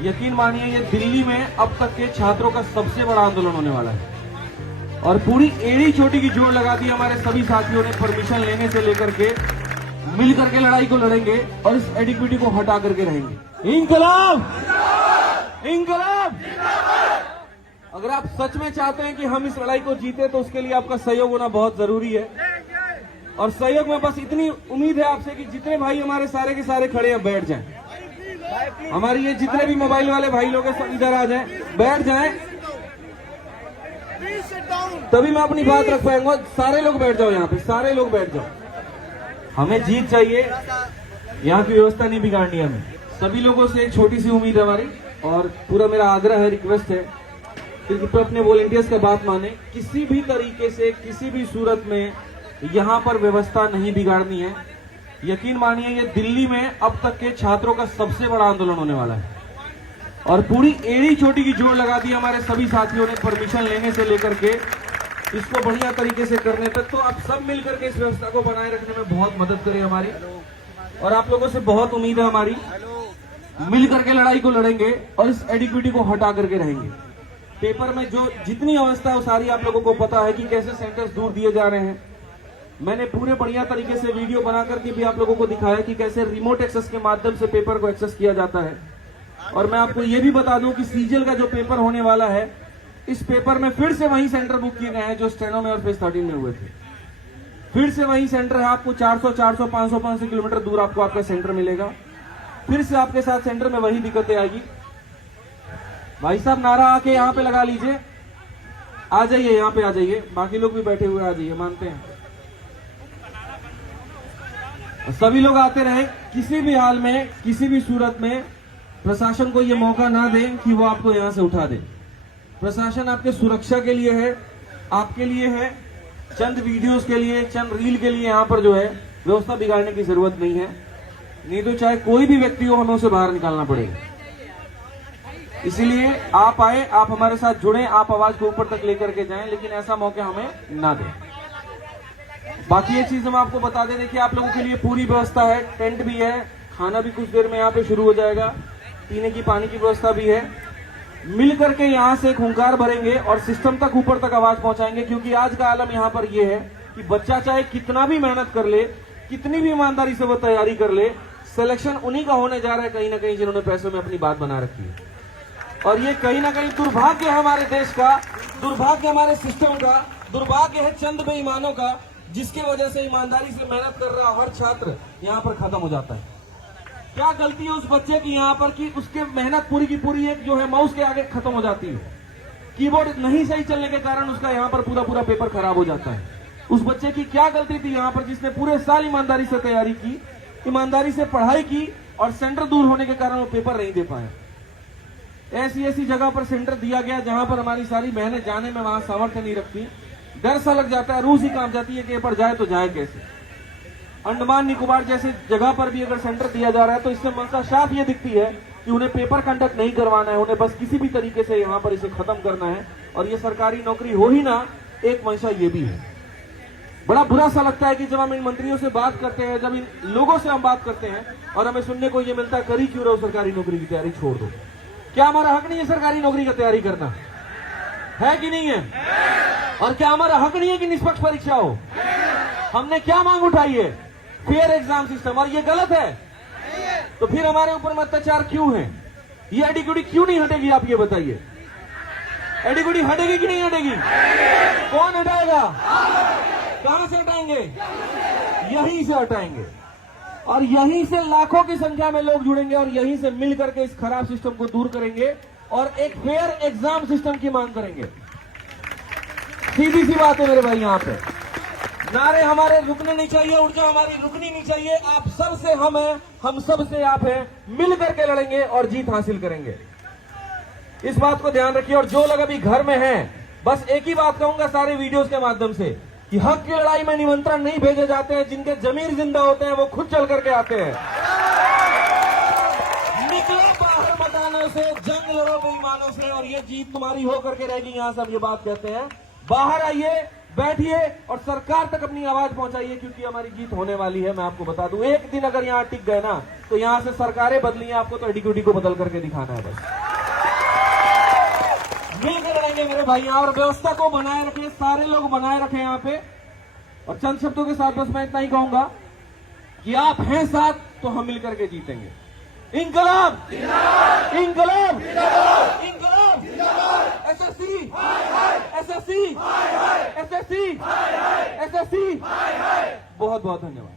यकीन मानिए ये दिल्ली में अब तक के छात्रों का सबसे बड़ा आंदोलन होने वाला है और पूरी एड़ी चोटी की जोड़ लगा दी हमारे सभी साथियों ने। परमिशन लेने से लेकर के मिल करके लड़ाई को लड़ेंगे और इस एडिक्विटी को हटा करके रहेंगे। इंकलाब, इंकलाब। अगर आप सच में चाहते हैं कि हम इस लड़ाई को जीते तो उसके लिए आपका सहयोग होना बहुत जरूरी है। और सहयोग में बस इतनी उम्मीद है आपसे कि जितने भाई हमारे सारे के सारे खड़े हैं बैठ जाएं। हमारी ये जितने भी मोबाइल वाले भाई लोग हैं सब इधर आ जाएं, बैठ जाएं, तभी मैं अपनी बात रख पाऊंगा। सारे लोग बैठ जाओ, यहाँ पे सारे लोग बैठ जाओ। हमें जीत चाहिए, यहाँ की व्यवस्था नहीं बिगाड़नी हमें। सभी लोगों से एक छोटी सी उम्मीद है हमारी और पूरा मेरा आग्रह है, रिक्वेस्ट है कि तो अपने वॉलंटियर्स का बात माने। किसी भी तरीके से किसी भी सूरत में यहाँ पर व्यवस्था नहीं बिगाड़नी है। यकीन मानिए ये दिल्ली में अब तक के छात्रों का सबसे बड़ा आंदोलन होने वाला है और पूरी एड़ी चोटी की जोड़ लगा दी हमारे सभी साथियों ने। परमिशन लेने से लेकर के इसको बढ़िया तरीके से करने तक, तो आप सब मिलकर के इस व्यवस्था को बनाए रखने में बहुत मदद करें हमारी। और आप लोगों से बहुत उम्मीद है हमारी, मिल करके लड़ाई को लड़ेंगे और इस एडिक्विटी को हटा करके रहेंगे। पेपर में जो जितनी अवस्था है वो सारी आप लोगों को पता है कि कैसे सेंटर्स दूर दिए जा रहे हैं। मैंने पूरे बढ़िया तरीके से वीडियो बना करके भी आप लोगों को दिखाया कि कैसे रिमोट एक्सेस के माध्यम से पेपर को एक्सेस किया जाता है। और मैं आपको ये भी बता दूं कि सीजीएल का जो पेपर होने वाला है, इस पेपर में फिर से वही सेंटर बुक किए गए हैं जो स्टेनो में और फेज 13 में हुए थे। फिर से वही सेंटर है, आपको 400, 500 किलोमीटर दूर आपको आपका सेंटर मिलेगा। फिर से आपके साथ सेंटर में वही दिक्कतें आएगी। भाई साहब नारा आके यहाँ पे लगा लीजिए, आ जाइए यहाँ पे, आ जाइए। बाकी लोग भी बैठे हुए आ जाइए, मानते हैं सभी लोग आते रहे। किसी भी हाल में किसी भी सूरत में प्रशासन को यह मौका ना दें कि वो आपको यहां से उठा दे। प्रशासन आपके सुरक्षा के लिए है, आपके लिए है, चंद वीडियोस के लिए, चंद रील के लिए यहाँ पर जो है व्यवस्था बिगाड़ने की जरूरत नहीं है। नहीं तो चाहे कोई भी व्यक्ति हो, हमें उसे बाहर निकालना पड़ेगा। इसीलिए आप आए, आप हमारे साथ जुड़े, आप आवाज को ऊपर तक लेकर के जाएं, लेकिन ऐसा मौका हमें ना दें। बाकी ये चीज हम आपको बता दें, देखिए आप लोगों के लिए पूरी व्यवस्था है, टेंट भी है, खाना भी कुछ देर में यहाँ पे शुरू हो जाएगा, पीने की पानी की व्यवस्था भी है। मिल करके यहाँ से एक हुंकार भरेंगे और सिस्टम तक ऊपर तक आवाज पहुंचाएंगे। क्योंकि आज का आलम यहाँ पर यह है कि बच्चा चाहे कितना भी मेहनत कर ले, कितनी भी ईमानदारी से वो तैयारी कर ले, सिलेक्शन उन्हीं का होने जा रहा है कहीं ना कहीं जिन्होंने पैसों में अपनी बात बना रखी है। और ये कहीं ना कहीं दुर्भाग्य है हमारे देश का, दुर्भाग्य हमारे सिस्टम का, दुर्भाग्य है चंद बेईमानों का, जिसकी वजह से ईमानदारी से मेहनत कर रहा हर छात्र यहाँ पर खत्म हो जाता है। क्या गलती है उस बच्चे की यहाँ पर कि उसके मेहनत पूरी की पूरी एक जो है माउस के आगे खत्म हो जाती है। कीबोर्ड नहीं सही चलने के कारण उसका यहाँ पर पूरा पेपर खराब हो जाता है। उस बच्चे की क्या गलती थी यहाँ पर, जिसने पूरे साल ईमानदारी से तैयारी की, ईमानदारी से पढ़ाई की और सेंटर दूर होने के कारण वो पेपर नहीं दे पाया। ऐसी जगह पर सेंटर दिया गया जहां पर हमारी सारी बहनें जाने में वहां सामर्थ्य नहीं रखती, डर सा लग जाता है, रूह सी कांप जाती है कि पर जाए तो जाए कैसे। अंडमान निकोबार जैसे जगह पर भी अगर सेंटर दिया जा रहा है तो इससे मंशा साफ ये दिखती है कि उन्हें पेपर कंडक्ट नहीं करवाना है, उन्हें बस किसी भी तरीके से यहाँ पर इसे खत्म करना है। और ये सरकारी नौकरी हो ही ना, एक मंशा ये भी है। बड़ा बुरा सा लगता है कि जब हम इन मंत्रियों से बात करते हैं, जब इन लोगों से हम बात करते हैं और हमें सुनने को ये मिलता है, करी क्यों रहो सरकारी नौकरी की तैयारी, छोड़ दो। क्या हमारा हक नहीं है सरकारी नौकरी की तैयारी करना? है कि नहीं है? और क्या हमारा हक नहीं है कि निष्पक्ष परीक्षा हो? हमने क्या मांग उठाई है? Fair exam system. और ये गलत है तो फिर हमारे ऊपर में अत्याचार क्यों है? ये एडिक्विटी क्यों नहीं हटेगी, आप ये बताइए। एडिक्विटी हटेगी कि नहीं हटेगी? कौन हटाएगा? कहां से हटाएंगे? यहीं से हटाएंगे और यहीं से लाखों की संख्या में लोग जुड़ेंगे और यहीं से मिलकर के इस खराब सिस्टम को दूर करेंगे और एक फेयर एग्जाम सिस्टम की मांग करेंगे। सीधी सी बात है मेरे भाई, यहाँ पे नारे हमारे रुकने नहीं चाहिए, ऊर्जा हमारी रुकनी नहीं चाहिए। आप सब से हम हैं, हम सब से आप हैं, मिल करके लड़ेंगे और जीत हासिल करेंगे। इस बात को ध्यान रखिए। और जो लोग अभी घर में हैं, बस एक ही बात कहूंगा सारे वीडियोस के माध्यम से कि हक की लड़ाई में निमंत्रण नहीं भेजे जाते हैं, जिनके जमीर जिंदा होते हैं वो खुद चल करके आते हैं। निकलो बाहर मैदानों से, जंग लड़ो बेईमानों से और ये जीत तुम्हारी हो करके रहेगी। यहां से हम ये बात कहते हैं, बाहर आइए, बैठिए और सरकार तक अपनी आवाज पहुंचाइए, क्योंकि हमारी जीत होने वाली है। मैं आपको बता दूं, एक दिन अगर यहां टिक गए ना तो यहां से सरकारें बदली हैं, आपको तो एडीक्यूटी को बदल करके दिखाना है बस। मिलकर रहेंगे मेरे भाई यहाँ, और व्यवस्था को बनाए रखें, सारे लोग बनाए रखें यहाँ पे। और चंद शब्दों के साथ बस मैं इतना ही कहूंगा कि आप हैं साथ तो हम मिलकर के जीतेंगे। इंकलाब इंकलाब इंकलाब, एसएससी एसएससी एसएससी एसएससी। बहुत बहुत धन्यवाद।